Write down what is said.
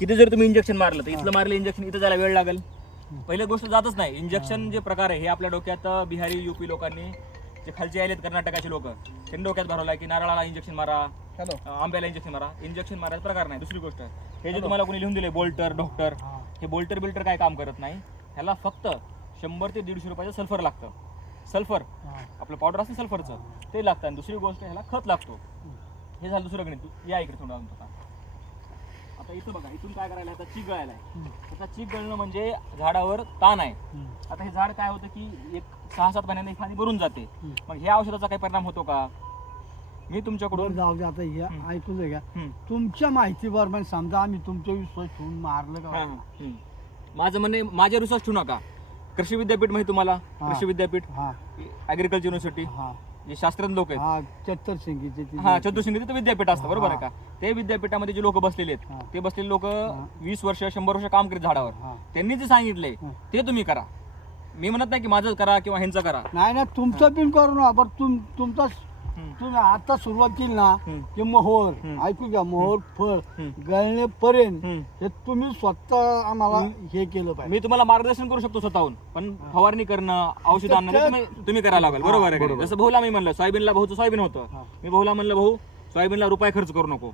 किती जर तुम्ही इंजेक्शन मारलं तर इथलं मारलं इंजेक्शन इथं जायला वेळ लागेल. पहिली गोष्ट जातच नाही. इंजेक्शन जे प्रकार आहे हे आपल्या डोक्यात बिहारी युपी लोकांनी जे खालचे आलेत कर्नाटकाचे लोक त्यांनी डोक्यात भरवलं की नारळाला इंजेक्शन मारा, आंब्याला इंजेक्शन मारा. इंजेक्शन मारायचा प्रकार नाही. दुसरी गोष्ट हे जे तुम्हाला कोणी लिहून दिले बोल्टर डॉक्टर, हे बोल्टर बिल्टर काय काम करत नाही. ह्याला फक्त 100 ते 150 रुपयाचं सल्फर लागतं. सल्फर आपलं पावडर असतं सल्फरचं ते लागतं. आणि दुसरी गोष्ट ह्याला खत लागतो. हे झालं दुसरं गणित. या इकडे थोडं आता इथं बघा, इथून काय करायला आता चीक गळायला आहे. आता चीक गळणं म्हणजे झाडावर ताण आहे. आता हे झाड काय होतं की एक 6-7 महिन्यांनी खाली भरून जाते. मग ह्या औषधाचा काही परिणाम होतो का? मी तुमच्याकडून जाऊ दे आता हे ऐकून घ्या. तुमच्या माहितीवर पण समजा आम्ही तुमच्या विश्वास ठेवून मारलं का? माझं म्हणणे माझ्या रिसर्च ठेवू नका. कृषी विद्यापीठ माहिती तुम्हाला? कृषी विद्यापीठ, ॲग्रिकल्चर युनिव्हर्सिटी, जे शास्त्रज्ञ लोक आहेत, चतुर्शिंगीचे विद्यापीठ असतं बरोबर आहे का? ते विद्यापीठामध्ये जे लोक बसलेले आहेत ते बसलेले लोक 20 वर्ष 100 वर्ष काम करीत झाडावर. त्यांनी जे सांगितलंय ते तुम्ही करा. मी म्हणत नाही की माझं करा किंवा ह्यांचं करा. नाही ना, तुमचं बिन करू ना. बरं तुमचा तुम्ही आता सुरुवात केली ना की मोहर ऐकू घ्या, मोहर फळ गळणेपर्यंत हे तुम्ही स्वतः आम्हाला हे केलं पाहिजे. मी तुम्हाला मार्गदर्शन करू शकतो स्वतःहून, पण फवारणी करणं, औषध आणणं तुम्ही करायला लागेल बरोबर आहे. जसं भाऊला मी म्हणलं सोयाबीनला भाऊचं सोयाबीन होतं, मी भाऊला म्हणलं भाऊ सोयाबीनला रुपये खर्च करू नको.